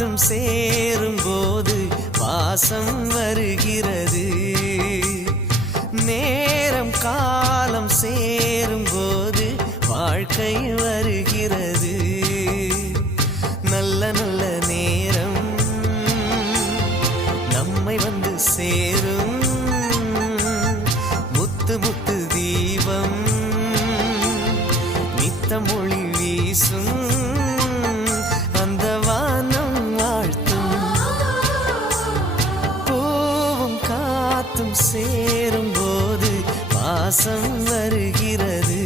காத்தும் சேரும் போது வாசம் வருகிறது. நேரம் காலம் சேரும் போது வாழ்க்கை வருகிறது. நல்ல நல்ல நேரம் நம்மை வந்து சேரும். முத்து முத்து தீபம் நித்தம் ஒளி வீசும். அந்த வானம் வாழ்த்தும். பூவும் காத்தும் சேரும் போது வாசம் வருகிறது.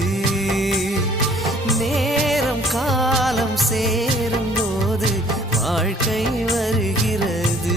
நேரம் காலம் சேரும் போது வாழ்க்கை வருகிறது.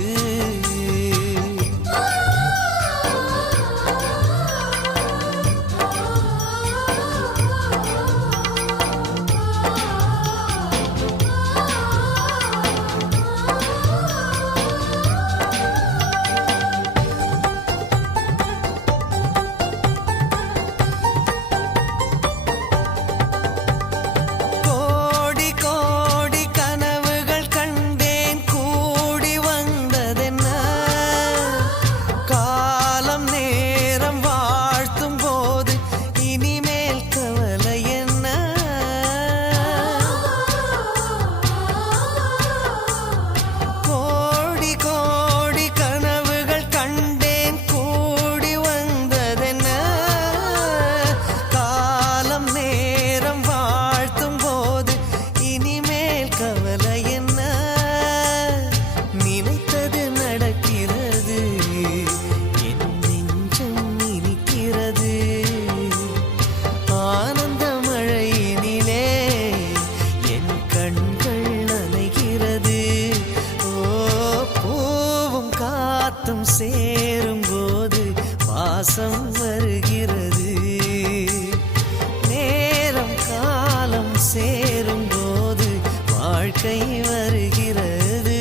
சேரும் போது வாசம் வருகிறது. நேரம் காலம் சேரும் போது வாழ்க்கை வருகிறது.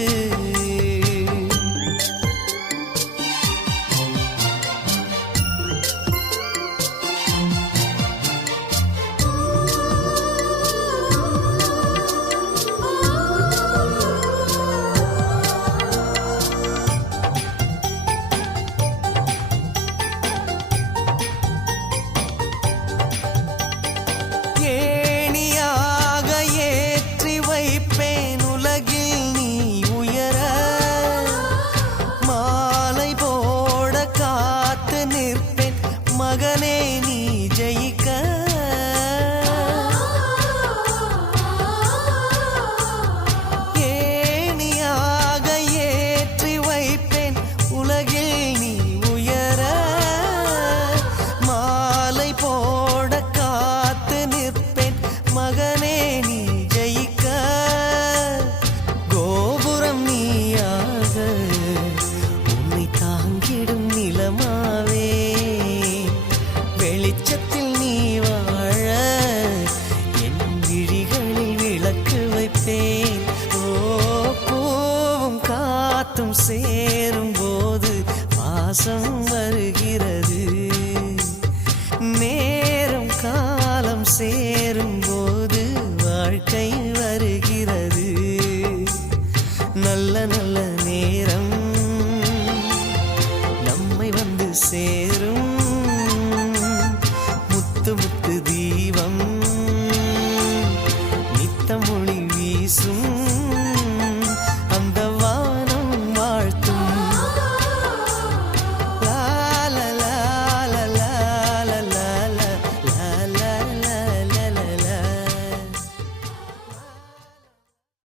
ஏணியாக ஏற்றி வைப்பேன் உலகில் நீ உயர. மாலை போட காத்து நிற்பேன் மகனே நீ ஜெயிக்க. ஏணியாக ஏற்றி வைப்பேன் உலகில் நீ உயர. மாலை போட மகனே நீ ஜெயிக்க. கோபுரம் நீயாக உன்னை தாங்கிடும் நிலமாவே. வெளிச்சத்தில் நீ வாழ என் விழிகளில் விளக்கு வைப்பேன். ஓ பூவும் காத்தும் சேரும் போது வாசம் வருகிறது. நேரம் காலம் சேரும் போது வாழ்க்கை வருகிறது. நல்ல நல்ல நேரம் நம்மை வந்து சேரும். முத்து முத்து தீபம்